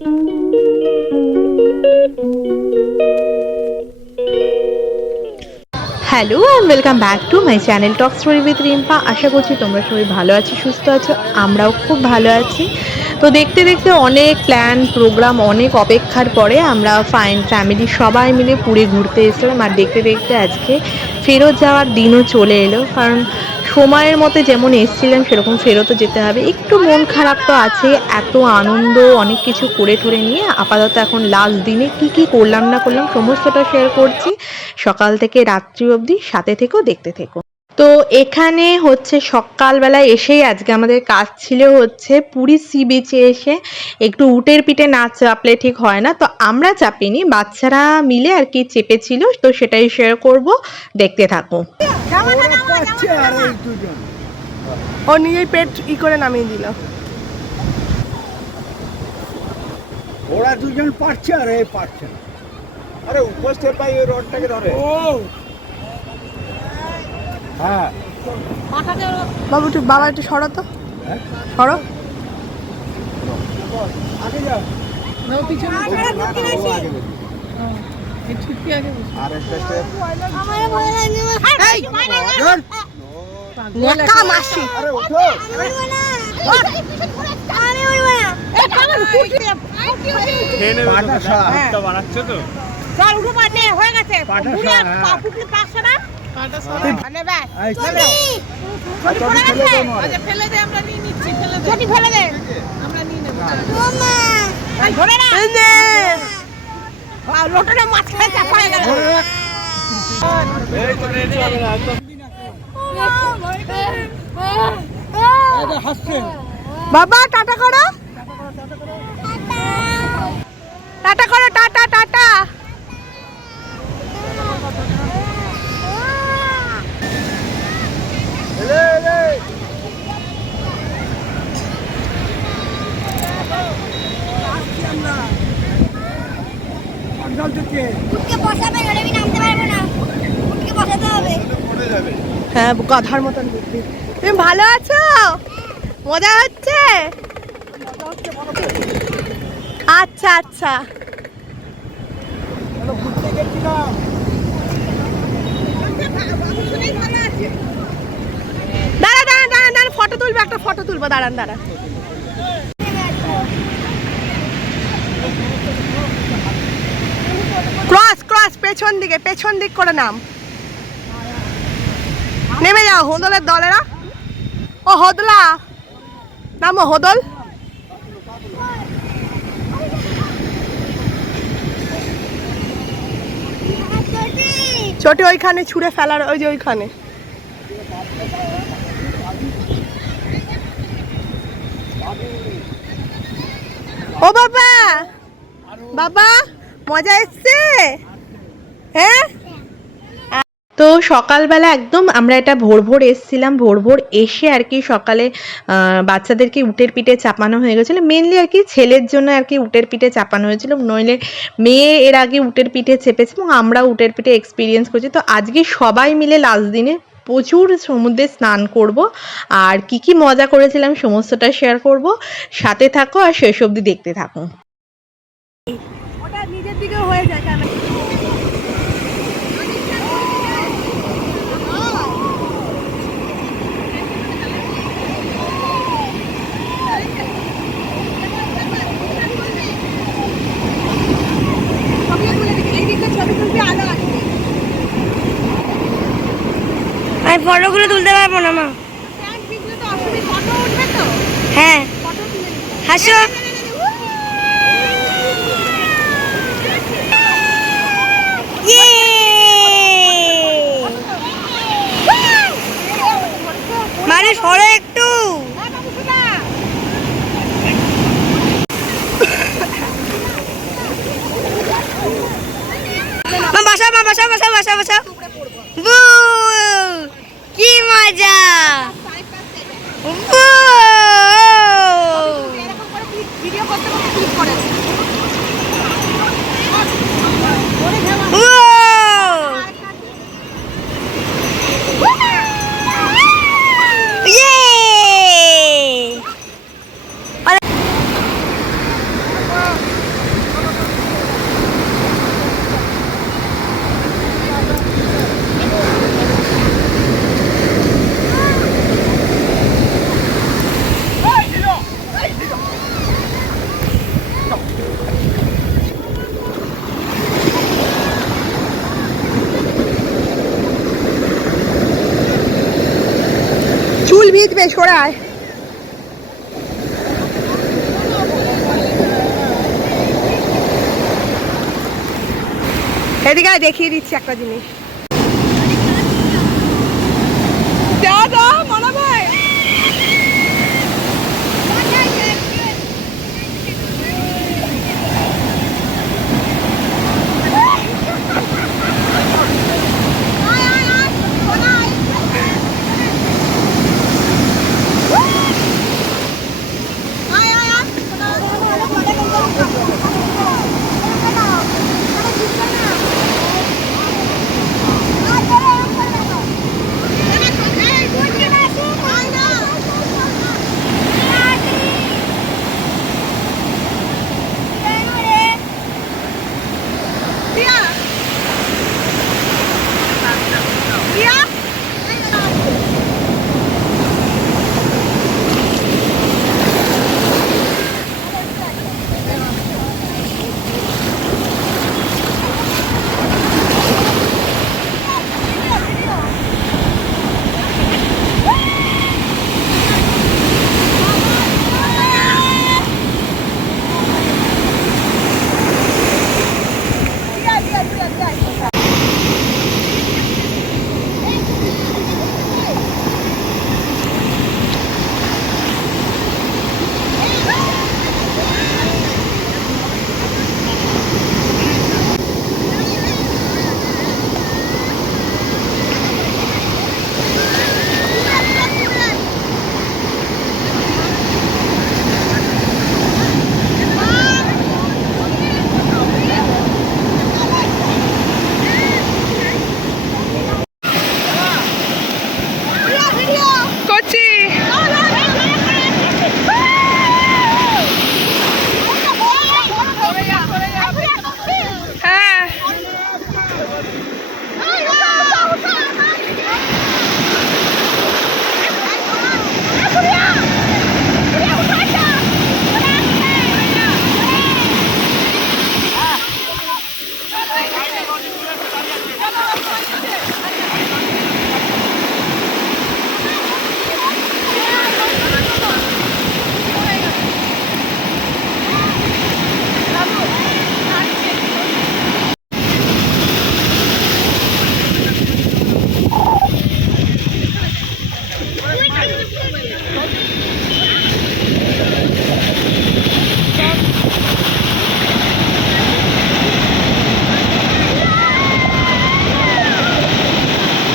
Hello and welcome back to my channel talk story with Rimpa. আশা করছি তোমরা সবাই ভালো আছো, সুস্থ আছো। আমরাও খুব ভালো আছি। তো দেখতে দেখতে অনেক প্ল্যান প্রোগ্রাম, অনেক অপেক্ষার পরে আমরা ফ্যামিলি সবাই মিলে পুরী ঘুরতে এসেছিলাম। আর দেখতে দেখতে আজকে ফেরত যাওয়ার দিনও চলে এলো, কারণ সময়ের মতো যেমন এসেছিলাম সেরকম ফেরতও যেতে হবে। একটু মন খারাপ তো আছে, এত আনন্দ অনেক কিছু করে ঠরে নিয়ে আপাতত এখন লাস্ট দিনে কি কি করলাম না করলাম সমস্তটা শেয়ার করছি, সকাল থেকে রাত্রি অবধি। সাথে থেকেও দেখতে থেকো। তো এখানে হচ্ছে সকালবেলায় এসেই আজকে আমাদের কাজ ছিল হচ্ছে পুরী সি বিচে এসে একটু উটের পিঠে না চাপলে ঠিক হয় না, তো আমরা চাপিনি, বাচ্চারা মিলে আর কি চেপেছিল, তো সেটাই শেয়ার করব, দেখতে থাকো। ও নিজেই পেট করে নামিয়ে দিল। ওরা দুজন পারছে আর এই পারছে না। আরে উপস্থিত পাই ওই রডটাকে ধরে। ও হ্যাঁ বাবু একটু, বাবা একটু সরো তো, সরো। আগে যাও না পিছনে আর একটা স্টেপ। আমার ভয় লাগে। নেকা মাসি। আরে ওঠো। আরে ওরে এ কামড় ফুটে খেনে পাটা বানাচ্ছে তো। চল উঠো পাটে হয়ে গেছে। পুরো পাপুকে পাশে না পাটা সরা মানে ব্যাস ছোটি ফেলে দে। আচ্ছা ফেলে দে, আমরা নিয়ে নিচ্ছি। ফেলে দে, ছোটি ফেলে দে, আমরা নিয়ে নেব। মামা এই ধরে না, এই নে লোটনে মাছ খেয়ে চাপা হয়ে গেল। এই করে চলে না তো। এটা হাসছে। বাবা টাটা করো, টাটা করো, টাটা টাটা। এলে এলে আসছি আমরা। অঞ্চল থেকে উঠকে বসাবে, নইলে আমি নামতে পারবো না। উঠকে বসাতে হবে। পড়ে যাবে। হ্যাঁ গাধার মতন বুদ্ধি। তুমি ভালো আছো? মজা হচ্ছে? আচ্ছা আচ্ছা। চলো ঘুরতে গেছিলাম। দাঁড়া দাঁড়া দাঁড়া দাঁড়া, ফটো তুলবো, একটা ফটো তুলবো, দাঁড়ান দাঁড়া। ক্রস ক্রস, পেছন দিকে, পেছন দিক করে নাম। নেমে যাও হোদলের দলেরা। ও হোদলা নামো, হোদল। ছোটি ওইখানে ছুঁড়ে ফেলার, ওই যে ওইখানে। ও বাবা, বাবা মজা এসছে? হ্যাঁ তো সকালবেলা একদম আমরা এটা ভোর ভোর এসেছিলাম, ভোর ভোর এসে আর কি সকালে বাচ্চাদেরকে উটের পিঠে চাপানো হয়ে গেছিলো। মেনলি আর কি ছেলের জন্য আর কি উটের পিঠে চাপানো হয়েছিল, নইলে মেয়ে এর আগে উটের পিঠে চেপেছে এবং আমরা উটের পিঠে এক্সপিরিয়েন্স করছি। তো আজকে সবাই মিলে লাস্ট দিনে প্রচুর সমুদ্রে স্নান করব, আর কি কি মজা করেছিলাম সমস্তটা শেয়ার করব। সাথে থাকো আর শেষ অবধি দেখতে থাকো। ওটা নিজের দিকে হয়ে যায় কেন? আমি ফটোগুলো তুলতে পারবো না মা। হ্যাঁ হাসো। মানে সরে একটু। বাসা মা, বাসা বাসা বাসা বাসা। কি মজা। আসবে, সরে আয়। এদিকে আয়, দেখিয়ে দিচ্ছি একটা জিনিস। যা যা মনে ভাই। করছি। হ্যাঁ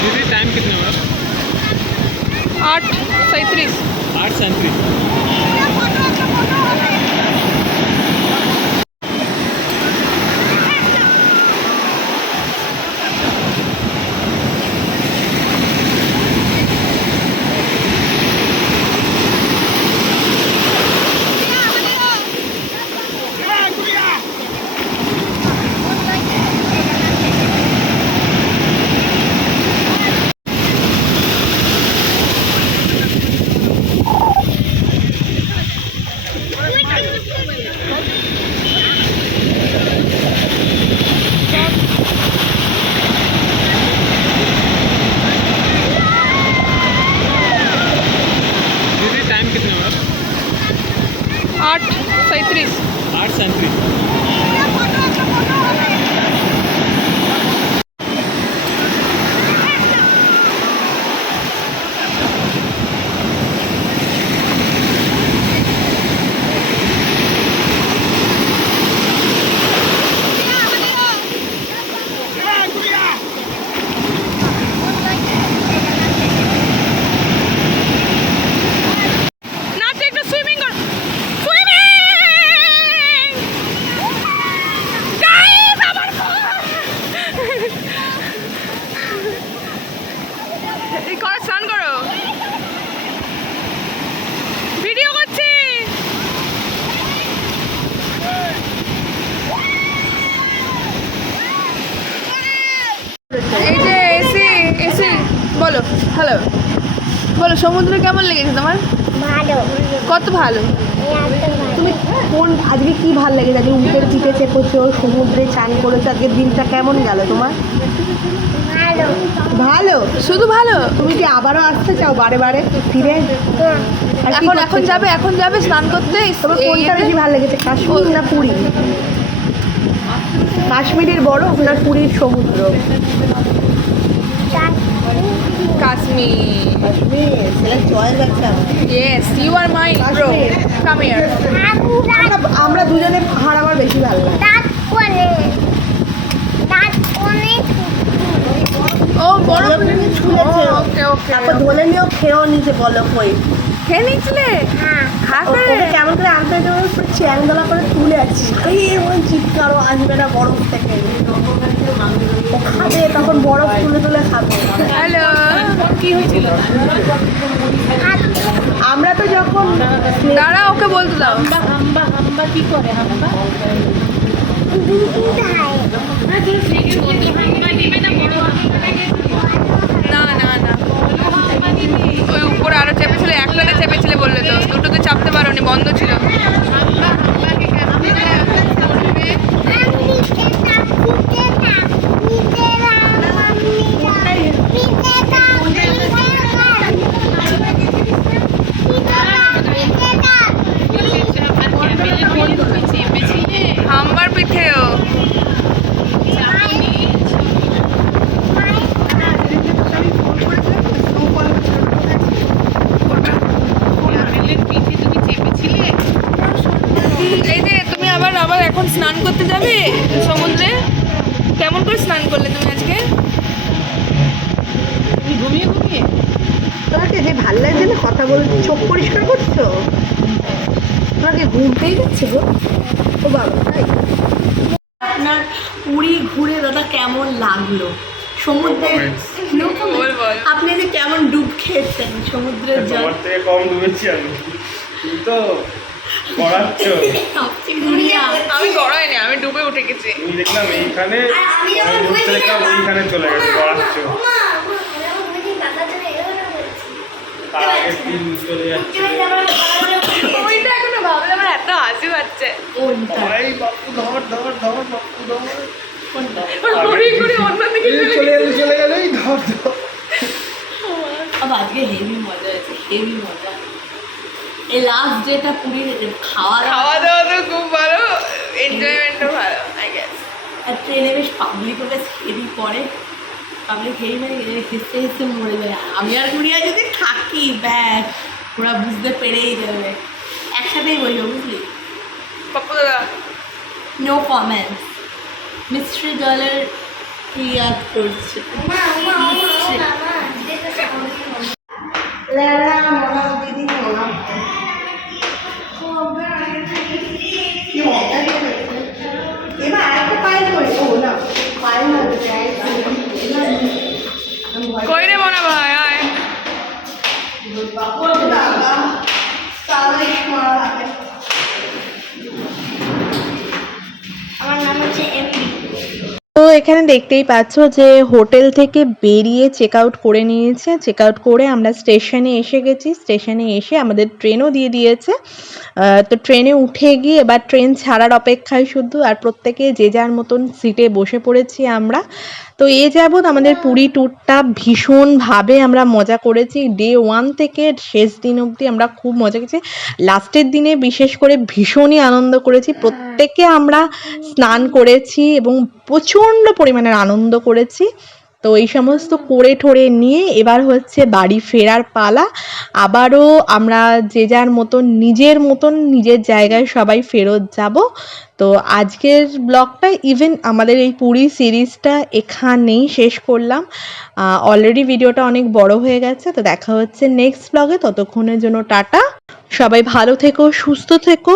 दीदी टाइम कितना हुआ? 8:37। 8:37। दीदी टाइम कितना हुआ? 8:37। 8:37। নাচে একটু সুইমিং কর। সুইমিং গাইস, আমার এই করো, স্নান করো। ভিডিও করছি। এই যে এসি এসি বলো হ্যালো, বলো সমুদ্র কেমন লেগেছে তোমার? ভালো, কত ভালো। একদম ভালো। তুমি কোন আজকে কি ভাল লেগেছে? আজকে উটের পিঠে চেপেছো, সমুদ্রে চান করেছো, আজকের দিনটা কেমন গেল তোমার? ভালো। ভালো, শুধু ভালো? তুমি কি আবারও আসতে চাও বারে বারে ফিরে? আর কি করতে এখন চাও? যাবে স্নান করতে। তোমার কোনটা বেশি ভালো লেগেছে, কাশ্মীর না পুরী? কাশ্মীরের বরফ না পুরীর সমুদ্র? কাশ্মীর। কাশ্মীর ছেলে চয়েস আছে আমার। Yes, you are mine, bro. Kashmir. Come here. আমরা দুজনে পাহাড় আমার বেশি ভালো লাগে। ও বড় ছুঁয়েছে। ওকে ওকে। তারপর ধরে নিয়েও খেয়েও নিচে বলক হয়ে। খেয়ে নিয়েছিলে? হ্যাঁ করে। ওকে কেমন করে আনতে হয়েছে পুরো চ্যাংদোলা করে তুলে আছি, এমন চিৎকারও আসবে না বরফ থেকে। ও খাবে তখন বরফ তুলে তুলে খাবে। হ্যালো। কি হয়েছিল? আমরা তো যখন দাঁড়া, ওকে বলতে দাও। না না না, ওই উপরে আরো চেপেছিলে, একটাতে চেপেছিলে বললে তো, দুটোতে চাপতে পারোনি, বন্ধ ছিল। হাম্বার পিঠেও এই যে তুমি আবার আবার এখন স্নান করতে যাবে সমুদ্রে। কেমন করে স্নান করলে তুমি আজকে? ঘুমিয়ে ঘুমিয়ে। তোমাকে যে ভাল লাগছে না কথা বলতে, চোখ পরিষ্কার করছো, তোমাকে ঘুম পেয়ে যাচ্ছে গো। ও বাবা, তাই আপনার পুরী ঘুরে দাদা কেমন লাগলো? সমুদ্রে বল বল। আপনি যে কেমন ডুব খেয়েছেন সমুদ্রের জল? তোমার থেকে কম ডুবেছি আমি, তুমি তো গড়াচ্ছ। আমি গড়াইনি, আমি ডুবে উঠে গেছি। তুমি দেখলাম এইখানে, আমি যখন ঘুরতে দেখলাম ওইখানে চলে গেছে, গড়াচ্ছ। তার আগের দিন চলে যাচ্ছে। ওইটা এখনো ভাবলে আমার এত হাসি পাচ্ছে। এই বাপু ধর ধর ধর, বাপু ধর। ঘুরি ঘুরি অন্যদিকে এই চলে গেলে চলে গেলে, এই ধর ধর। আজকে হেভি মজা হয়েছে, হেভি মজা। এই লাস্ট ডেটা পুরীর খাওয়া খাওয়া দাওয়া তো খুব ভালো, এনজয়মেন্টও ভালো আই গেস। আর ট্রেনে বেশ পাবলিকও বেশ হেভি পড়ে, পাবলিক হেভি মানে হেসে হেসে মরে যায়। আমি আর গুড়িয়া যদি থাকি ব্যাস ওরা বুঝতে পেরেই যাবে, একসাথেই বলবো বুঝলি। পপ্পু দাদা নো কমেন্টস। মিস্ট্রি গার্লের ইয়াদ করছে দিদি এবার আরেকটা পায়ে করি ও না পায়ে না কই রে মনে ভাই আয়। আমার নাম হচ্ছে এমডি। তো এখানে দেখতেই পাচ্ছ যে হোটেল থেকে বেরিয়ে চেক আউট করে নিয়েছে, চেক আউট করে আমরা স্টেশনে এসে গেছি। স্টেশনে এসে আমাদের ট্রেনও দিয়ে দিয়েছে। তো ট্রেনে উঠে গিয়ে এবার ট্রেন ছাড়ার অপেক্ষায় শুধু, আর প্রত্যেকে যে যার মতন সিটে বসে পড়েছি আমরা। তো এ যাবৎ আমাদের পুরী ট্যুরটা ভীষণভাবে আমরা মজা করেছি, ডে 1 থেকে শেষ দিন অবধি আমরা খুব মজা করেছি। লাস্টের দিনে বিশেষ করে ভীষণই আনন্দ করেছি, প্রত্যেকে আমরা স্নান করেছি এবং প্রচণ্ড পরিমাণের আনন্দ করেছি। তো এই সমস্ত করে ঠোরে নিয়ে এবার হচ্ছে বাড়ি ফেরার পালা। আবারও আমরা যে যার মতন নিজের জায়গায় সবাই ফেরত যাব। তো আজকের ব্লগটা ইভেন আমাদের এই পুরী সিরিজটা এখানেই শেষ করলাম। অলরেডি ভিডিওটা অনেক বড় হয়ে গেছে। তো দেখা হচ্ছে নেক্সট ব্লগে, ততক্ষণের জন্য টাটা। সবাই ভালো থেকো, সুস্থ থেকো।